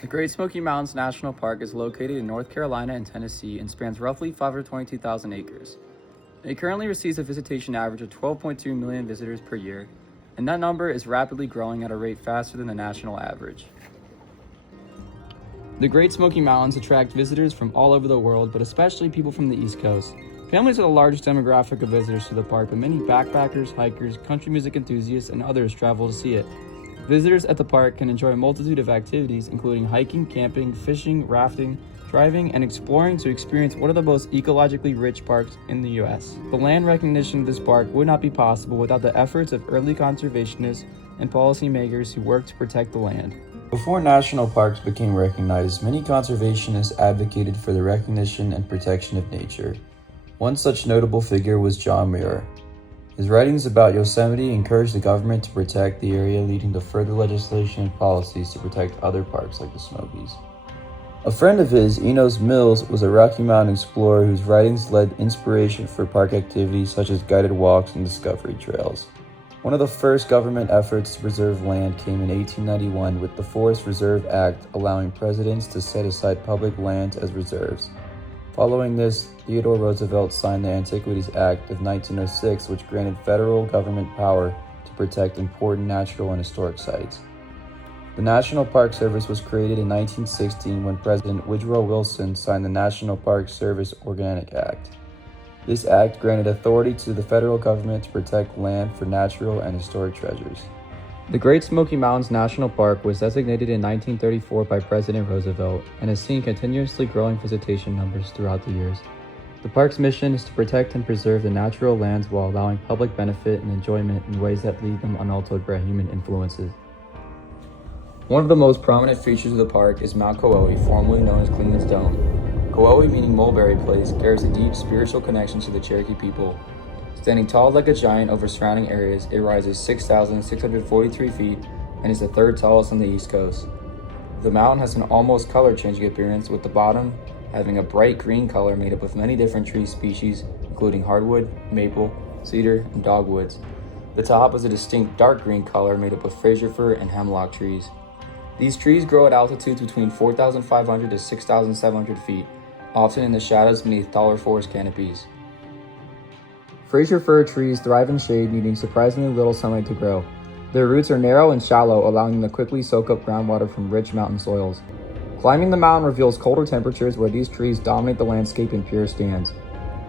The Great Smoky Mountains National Park is located in North Carolina and Tennessee and spans roughly 522,000 acres. It currently receives a visitation average of 12.2 million visitors per year, and that number is rapidly growing at a rate faster than the national average. The Great Smoky Mountains attract visitors from all over the world, but especially people from the East Coast. Families are the largest demographic of visitors to the park, but many backpackers, hikers, country music enthusiasts, and others travel to see it. Visitors at the park can enjoy a multitude of activities, including hiking, camping, fishing, rafting, driving, and exploring to experience one of the most ecologically rich parks in the U.S. The land recognition of this park would not be possible without the efforts of early conservationists and policymakers who work to protect the land. Before national parks became recognized, many conservationists advocated for the recognition and protection of nature. One such notable figure was John Muir. His writings about Yosemite encouraged the government to protect the area, leading to further legislation and policies to protect other parks like the Smokies. A friend of his, Enos Mills, was a Rocky Mountain explorer whose writings led inspiration for park activities such as guided walks and discovery trails. One of the first government efforts to preserve land came in 1891 with the Forest Reserve Act, allowing presidents to set aside public lands as reserves. Following this, Theodore Roosevelt signed the Antiquities Act of 1906, which granted federal government power to protect important natural and historic sites. The National Park Service was created in 1916 when President Woodrow Wilson signed the National Park Service Organic Act. This act granted authority to the federal government to protect land for natural and historic treasures. The Great Smoky Mountains National Park was designated in 1934 by President Roosevelt and has seen continuously growing visitation numbers throughout the years. The park's mission is to protect and preserve the natural lands while allowing public benefit and enjoyment in ways that leave them unaltered by human influences. One of the most prominent features of the park is Mount Kauai, formerly known as Cleveland's Dome. Kauai, meaning mulberry place, carries a deep spiritual connection to the Cherokee people. Standing tall like a giant over surrounding areas, it rises 6,643 feet and is the third tallest on the East Coast. The mountain has an almost color-changing appearance, with the bottom having a bright green color made up of many different tree species, including hardwood, maple, cedar, and dogwoods. The top is a distinct dark green color made up of Fraser fir and hemlock trees. These trees grow at altitudes between 4,500 to 6,700 feet, often in the shadows beneath taller forest canopies. Fraser fir trees thrive in shade, needing surprisingly little sunlight to grow. Their roots are narrow and shallow, allowing them to quickly soak up groundwater from rich mountain soils. Climbing the mountain reveals colder temperatures where these trees dominate the landscape in pure stands.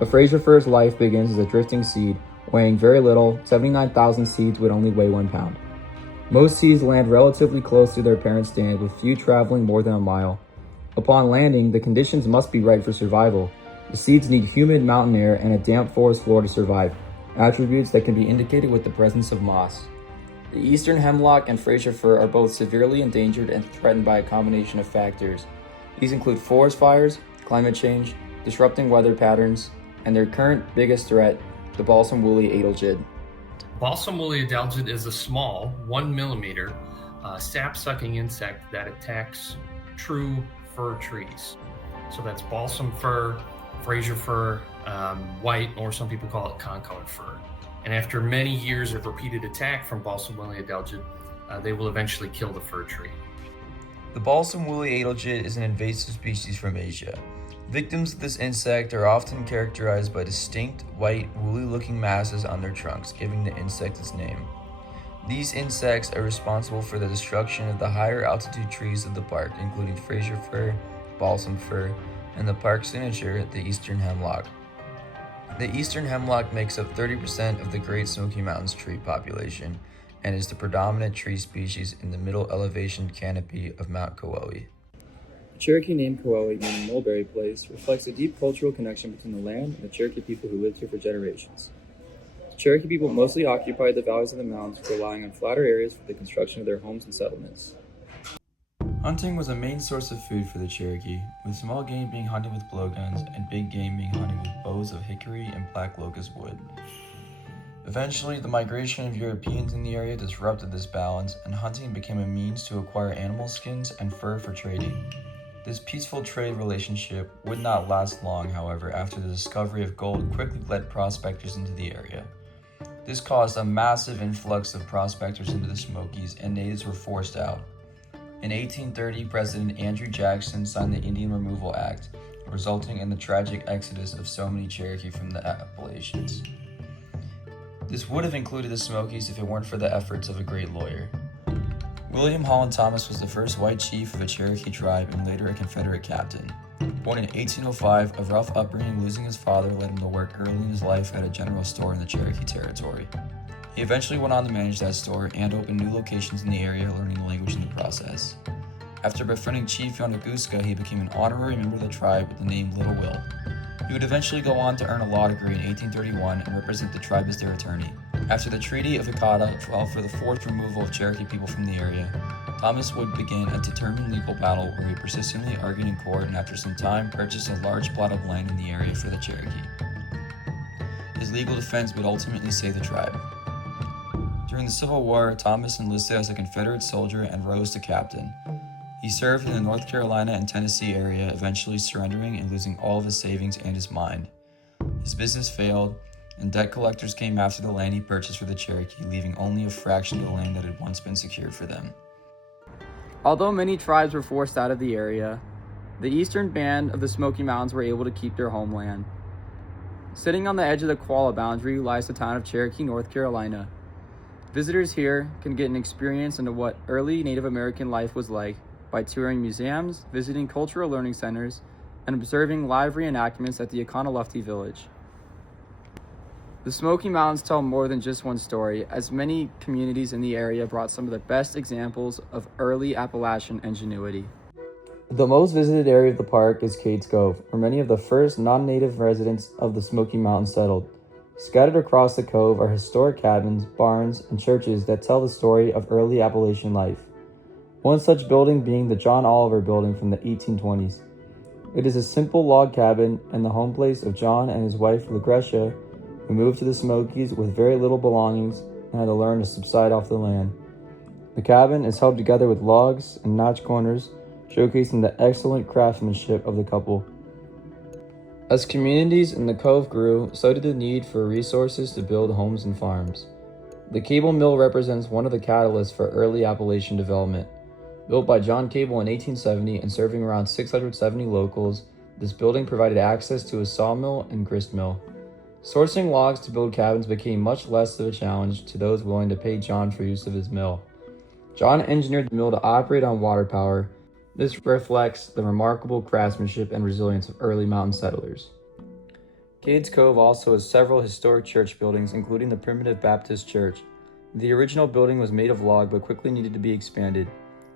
A Fraser fir's life begins as a drifting seed, weighing very little. 79,000 seeds would only weigh 1 pound. Most seeds land relatively close to their parent stand, with few traveling more than a mile. Upon landing, the conditions must be right for survival. The seeds need humid mountain air and a damp forest floor to survive, attributes that can be indicated with the presence of moss. The eastern hemlock and Fraser fir are both severely endangered and threatened by a combination of factors. These include forest fires, climate change, disrupting weather patterns, and their current biggest threat, the balsam woolly adelgid. Balsam woolly adelgid is a small, 1 millimeter, sap-sucking insect that attacks true fir trees. So that's balsam fir, Fraser fir, white, or some people call it concolor fir. And after many years of repeated attack from balsam woolly adelgid, they will eventually kill the fir tree. The balsam woolly adelgid is an invasive species from Asia. Victims of this insect are often characterized by distinct, white, woolly-looking masses on their trunks, giving the insect its name. These insects are responsible for the destruction of the higher altitude trees of the park, including Fraser fir, balsam fir, and the park's signature, the eastern hemlock. The eastern hemlock makes up 30% of the Great Smoky Mountains tree population and is the predominant tree species in the middle elevation canopy of Mount Kauai. The Cherokee name Kauai, meaning mulberry place, reflects a deep cultural connection between the land and the Cherokee people who lived here for generations. The Cherokee people mostly occupied the valleys of the mountains, relying on flatter areas for the construction of their homes and settlements. Hunting was a main source of food for the Cherokee, with small game being hunted with blowguns and big game being hunted with bows of hickory and black locust wood. Eventually, the migration of Europeans in the area disrupted this balance, and hunting became a means to acquire animal skins and fur for trading. This peaceful trade relationship would not last long, however, after the discovery of gold quickly led prospectors into the area. This caused a massive influx of prospectors into the Smokies, and natives were forced out. In 1830, President Andrew Jackson signed the Indian Removal Act, resulting in the tragic exodus of so many Cherokee from the Appalachians. This would have included the Smokies if it weren't for the efforts of a great lawyer. William Holland Thomas was the first white chief of a Cherokee tribe and later a Confederate captain. Born in 1805, a rough upbringing losing his father led him to work early in his life at a general store in the Cherokee Territory. He eventually went on to manage that store and open new locations in the area, learning the language in the process. After befriending Chief Yonaguska, he became an honorary member of the tribe with the name Little Will. He would eventually go on to earn a law degree in 1831 and represent the tribe as their attorney. After the Treaty of Ecology called for the forced removal of Cherokee people from the area, Thomas would begin a determined legal battle where he persistently argued in court and after some time purchased a large plot of land in the area for the Cherokee. His legal defense would ultimately save the tribe. During the Civil War, Thomas enlisted as a Confederate soldier and rose to captain. He served in the North Carolina and Tennessee area, eventually surrendering and losing all of his savings and his mind. His business failed, and debt collectors came after the land he purchased for the Cherokee, leaving only a fraction of the land that had once been secured for them. Although many tribes were forced out of the area, the eastern band of the Smoky Mountains were able to keep their homeland. Sitting on the edge of the Qualla boundary lies the town of Cherokee, North Carolina. Visitors here can get an experience into what early Native American life was like by touring museums, visiting cultural learning centers, and observing live reenactments at the Ecology village. The Smoky Mountains tell more than just one story, as many communities in the area brought some of the best examples of early Appalachian ingenuity. The most visited area of the park is Cades Cove, where many of the first non-native residents of the Smoky Mountains settled. Scattered across the cove are historic cabins, barns, and churches that tell the story of early Appalachian life. One such building being the John Oliver Building from the 1820s. It is a simple log cabin and the home place of John and his wife Lucretia, who moved to the Smokies with very little belongings and had to learn to subside off the land. The cabin is held together with logs and notch corners, showcasing the excellent craftsmanship of the couple. As communities in the cove grew, so did the need for resources to build homes and farms. The cable mill represents one of the catalysts for early Appalachian development. Built by John Cable in 1870 and serving around 670 locals, this building provided access to a sawmill and grist mill. Sourcing logs to build cabins became much less of a challenge to those willing to pay John for use of his mill. John engineered the mill to operate on water power. This reflects the remarkable craftsmanship and resilience of early mountain settlers. Cades Cove also has several historic church buildings, including the Primitive Baptist Church. The original building was made of log but quickly needed to be expanded.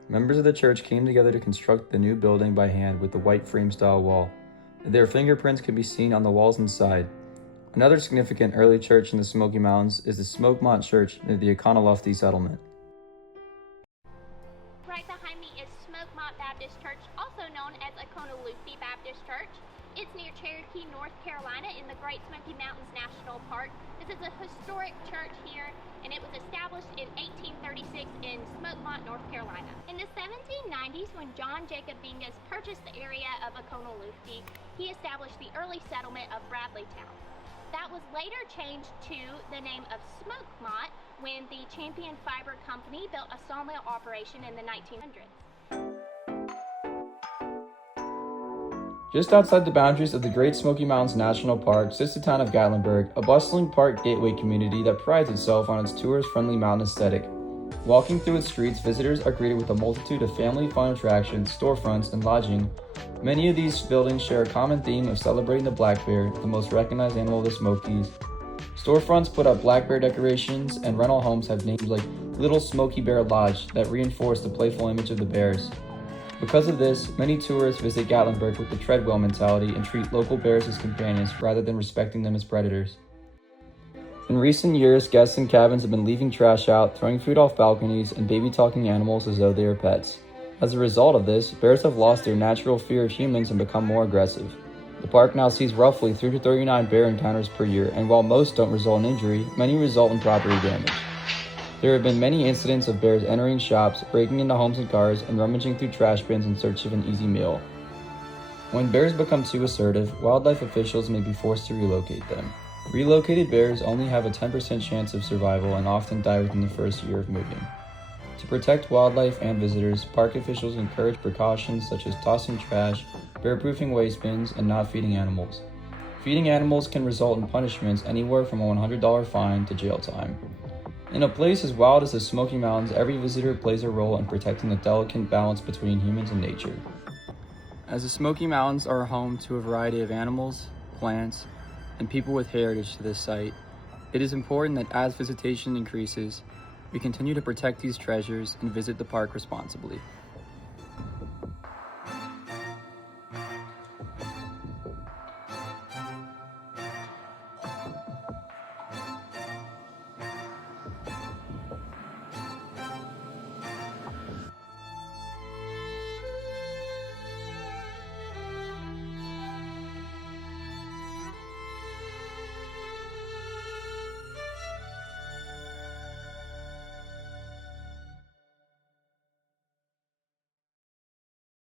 Members of the church came together to construct the new building by hand with the white frame-style wall. Their fingerprints can be seen on the walls inside. Another significant early church in the Smoky Mountains is the Smokemont Church near the Econolofty settlement. Right behind me is Smokemont Baptist Church, also known as Ecology Baptist Church. It's near Cherokee, North Carolina in the Great Smoky Mountains National Park. This is a historic church here, and it was established in 1836 in Smokemont, North Carolina. In the 1790s, when John Jacob Bingus purchased the area of Ecology, he established the early settlement of Bradleytown. That was later changed to the name of Smokemont when the Champion Fiber Company built a sawmill operation in the 1900s. Just outside the boundaries of the Great Smoky Mountains National Park sits the town of Gatlinburg, a bustling park gateway community that prides itself on its tourist-friendly mountain aesthetic. Walking through its streets, visitors are greeted with a multitude of family fun attractions, storefronts, and lodging. Many of these buildings share a common theme of celebrating the black bear, the most recognized animal of the Smokies. Storefronts put up black bear decorations, and rental homes have names like Little Smoky Bear Lodge that reinforce the playful image of the bears. Because of this, many tourists visit Gatlinburg with the Treadwell mentality and treat local bears as companions rather than respecting them as predators. In recent years, guests in cabins have been leaving trash out, throwing food off balconies, and baby-talking animals as though they are pets. As a result of this, bears have lost their natural fear of humans and become more aggressive. The park now sees roughly 3 to 39 bear encounters per year, and while most don't result in injury, many result in property damage. There have been many incidents of bears entering shops, breaking into homes and cars, and rummaging through trash bins in search of an easy meal. When bears become too assertive, wildlife officials may be forced to relocate them. Relocated bears only have a 10% chance of survival and often die within the first year of moving. To protect wildlife and visitors, park officials encourage precautions such as tossing trash, bear-proofing waste bins, and not feeding animals. Feeding animals can result in punishments anywhere from a $100 fine to jail time. In a place as wild as the Smoky Mountains, every visitor plays a role in protecting the delicate balance between humans and nature. As the Smoky Mountains are home to a variety of animals, plants, and people with heritage to this site, it is important that as visitation increases, we continue to protect these treasures and visit the park responsibly.